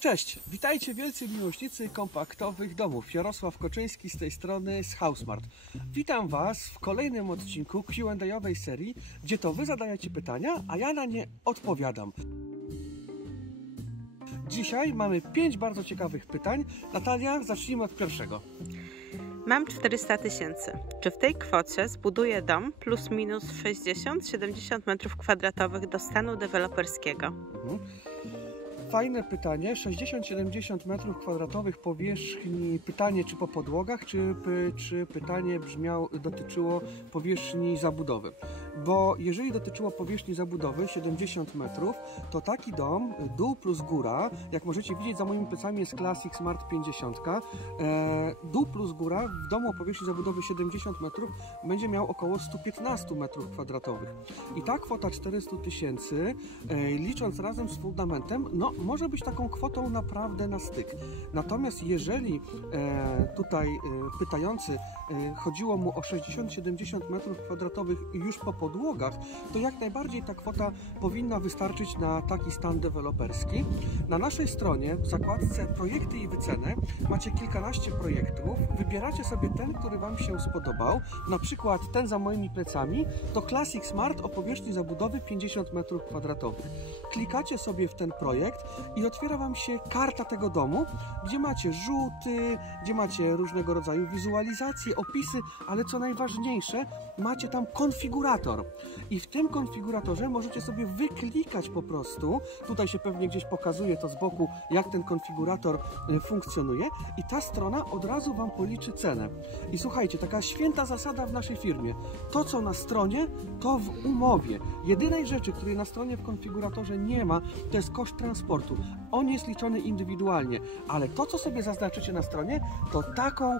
Cześć, witajcie wielcy miłośnicy kompaktowych domów. Jarosław Koczyński z tej strony z HouseSmart. Witam Was w kolejnym odcinku Q&A-owej serii, gdzie to Wy zadajecie pytania, a ja na nie odpowiadam. Dzisiaj mamy 5 bardzo ciekawych pytań. Natalia, zacznijmy od pierwszego. Mam 400 000. Czy w tej kwocie zbuduję dom plus minus 60-70 m2 do stanu deweloperskiego? Fajne pytanie. 60-70 m2 powierzchni. Pytanie czy po podłogach, czy pytanie dotyczyło powierzchni zabudowy. Bo jeżeli dotyczyło powierzchni zabudowy 70 metrów, to taki dom, dół plus góra, jak możecie widzieć za moimi plecami jest Classic Smart 50. Dół plus góra w domu o powierzchni zabudowy 70 metrów będzie miał około 115 m2. I ta kwota 400 000, licząc razem z fundamentem, no może być taką kwotą naprawdę na styk. Natomiast jeżeli tutaj pytający chodziło mu o 60-70 m2 już po podłogach, to jak najbardziej ta kwota powinna wystarczyć na taki stan deweloperski. Na naszej stronie w zakładce projekty i wyceny macie kilkanaście projektów. Wybieracie sobie ten, który Wam się spodobał. Na przykład ten za moimi plecami to Classic Smart o powierzchni zabudowy 50 m2. Klikacie sobie w ten projekt i otwiera Wam się karta tego domu, gdzie macie rzuty, gdzie macie różnego rodzaju wizualizacje, opisy, ale co najważniejsze, macie tam konfigurator. I w tym konfiguratorze możecie sobie wyklikać po prostu, tutaj się pewnie gdzieś pokazuje to z boku, jak ten konfigurator funkcjonuje i ta strona od razu Wam policzy cenę. I słuchajcie, taka święta zasada w naszej firmie, to co na stronie, to w umowie. Jedynej rzeczy, której na stronie w konfiguratorze nie ma, to jest koszt transportu. On jest liczony indywidualnie, ale to co sobie zaznaczycie na stronie, to taką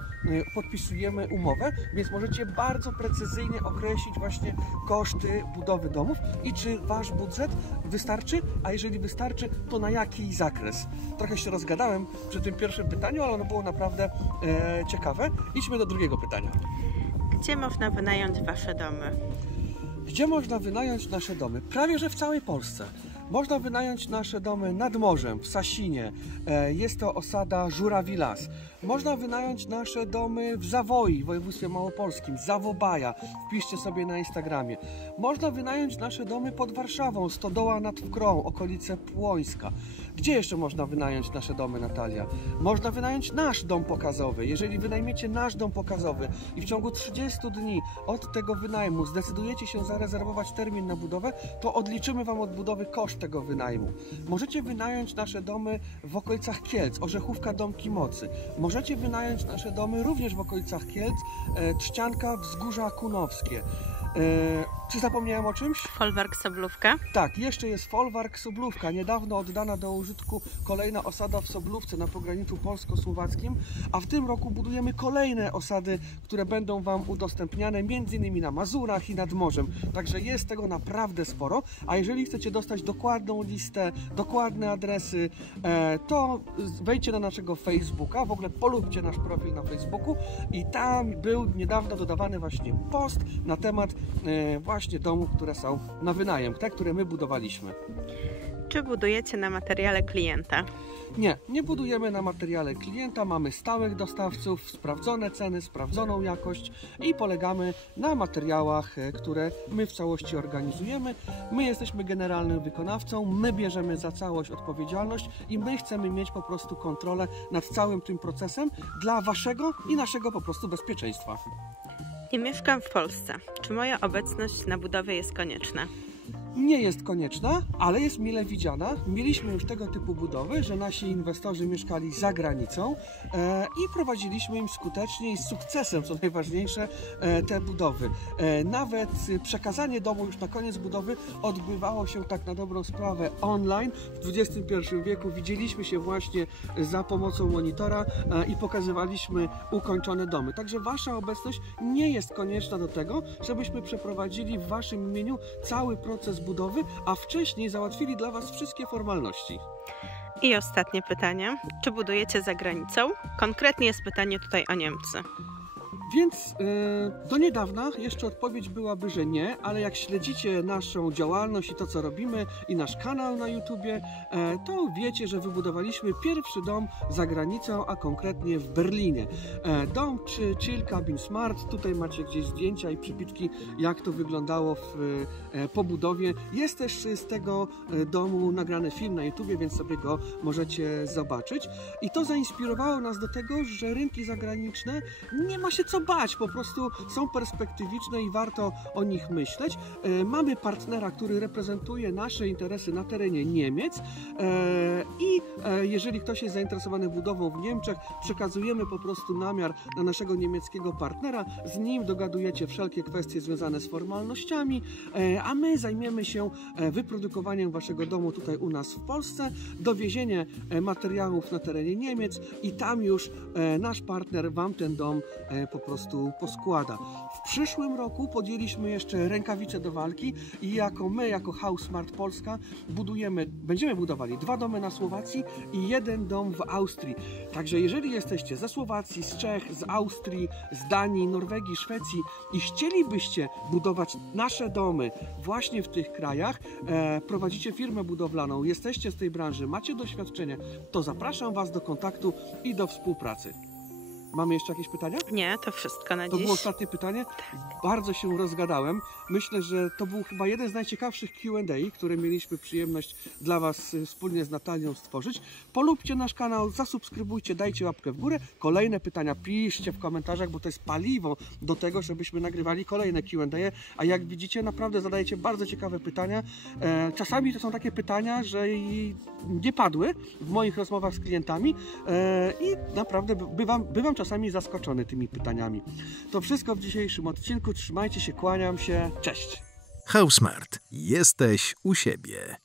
podpisujemy umowę, więc możecie bardzo precyzyjnie określić właśnie koszty budowy domów i czy Wasz budżet wystarczy, a jeżeli wystarczy, to na jaki zakres. Trochę się rozgadałem przy tym pierwszym pytaniu, ale ono było naprawdę ciekawe. Idźmy do drugiego pytania. Gdzie można wynająć Wasze domy? Gdzie można wynająć nasze domy? Prawie że w całej Polsce. Można wynająć nasze domy nad morzem, w Sasinie. Jest to osada Żurawi Las. Można wynająć nasze domy w Zawoi, w województwie małopolskim, Zawobaja. Wpiszcie sobie na Instagramie. Można wynająć nasze domy pod Warszawą, Stodoła nad Wkrą, okolice Płońska. Gdzie jeszcze można wynająć nasze domy, Natalia? Można wynająć nasz dom pokazowy. Jeżeli wynajmiecie nasz dom pokazowy i w ciągu 30 dni od tego wynajmu zdecydujecie się zarezerwować termin na budowę, to odliczymy Wam od budowy koszt tego wynajmu. Możecie wynająć nasze domy w okolicach Kielc, Orzechówka, Domki Mocy. Możecie wynająć nasze domy również w okolicach Kielc, Trzcianka, Wzgórza Kunowskie. Czy zapomniałem o czymś? Folwark Soblówka? Tak, jeszcze jest Folwark Soblówka. Niedawno oddana do użytku kolejna osada w Soblówce na pograniczu polsko-słowackim, a w tym roku budujemy kolejne osady, które będą Wam udostępniane m.in. na Mazurach i nad morzem. Także jest tego naprawdę sporo, a jeżeli chcecie dostać dokładną listę, dokładne adresy, to wejdźcie na naszego Facebooka, w ogóle polubcie nasz profil na Facebooku i tam był niedawno dodawany właśnie post na temat właśnie domów, które są na wynajem, te, które my budowaliśmy. Czy budujecie na materiale klienta? Nie budujemy na materiale klienta, mamy stałych dostawców, sprawdzone ceny, sprawdzoną jakość i polegamy na materiałach, które my w całości organizujemy. My jesteśmy generalnym wykonawcą, my bierzemy za całość odpowiedzialność i my chcemy mieć po prostu kontrolę nad całym tym procesem dla Waszego i naszego po prostu bezpieczeństwa. Nie mieszkam w Polsce. Czy moja obecność na budowie jest konieczna? Nie jest konieczna, ale jest mile widziana. Mieliśmy już tego typu budowy, że nasi inwestorzy mieszkali za granicą i prowadziliśmy im skutecznie i z sukcesem, co najważniejsze, te budowy. Nawet przekazanie domu już na koniec budowy odbywało się tak na dobrą sprawę online. W XXI wieku widzieliśmy się właśnie za pomocą monitora i pokazywaliśmy ukończone domy. Także Wasza obecność nie jest konieczna do tego, żebyśmy przeprowadzili w Waszym imieniu cały proces budowy, a wcześniej załatwili dla Was wszystkie formalności. I ostatnie pytanie. Czy budujecie za granicą? Konkretnie jest pytanie tutaj o Niemcy. Więc do niedawna jeszcze odpowiedź byłaby, że nie, ale jak śledzicie naszą działalność i to, co robimy i nasz kanał na YouTubie, to wiecie, że wybudowaliśmy pierwszy dom za granicą, a konkretnie w Berlinie. Dom Chill Cabin Smart, tutaj macie gdzieś zdjęcia i przypitki, jak to wyglądało po budowie. Jest też z tego domu nagrany film na YouTubie, więc sobie go możecie zobaczyć. I to zainspirowało nas do tego, że rynki zagraniczne nie ma się co bać, po prostu są perspektywiczne i warto o nich myśleć. Mamy partnera, który reprezentuje nasze interesy na terenie Niemiec i jeżeli ktoś jest zainteresowany budową w Niemczech, przekazujemy po prostu namiar na naszego niemieckiego partnera, z nim dogadujecie wszelkie kwestie związane z formalnościami, a my zajmiemy się wyprodukowaniem waszego domu tutaj u nas w Polsce, dowiezienie materiałów na terenie Niemiec i tam już nasz partner wam ten dom po prostu poskłada. W przyszłym roku podjęliśmy jeszcze rękawice do walki i jako HouseSmart Polska będziemy budowali 2 domy na Słowacji i 1 dom w Austrii. Także jeżeli jesteście ze Słowacji, z Czech, z Austrii, z Danii, Norwegii, Szwecji i chcielibyście budować nasze domy właśnie w tych krajach, prowadzicie firmę budowlaną, jesteście z tej branży, macie doświadczenie, to zapraszam was do kontaktu i do współpracy. Mamy jeszcze jakieś pytania? Nie, to wszystko na To dziś. było ostatnie pytanie. Bardzo się rozgadałem. Myślę, że to był chyba jeden z najciekawszych Q&A, które mieliśmy przyjemność dla was wspólnie z Natalią stworzyć. Polubcie nasz kanał, zasubskrybujcie, dajcie łapkę w górę. Kolejne pytania piszcie w komentarzach, bo to jest paliwo do tego, żebyśmy nagrywali kolejne Q&A. A jak widzicie, naprawdę zadajecie bardzo ciekawe pytania. Czasami to są takie pytania, że nie padły w moich rozmowach z klientami i naprawdę bywam czasami zaskoczony tymi pytaniami. To wszystko w dzisiejszym odcinku. Trzymajcie się, kłaniam się. Cześć! HouseSmart. Jesteś u siebie.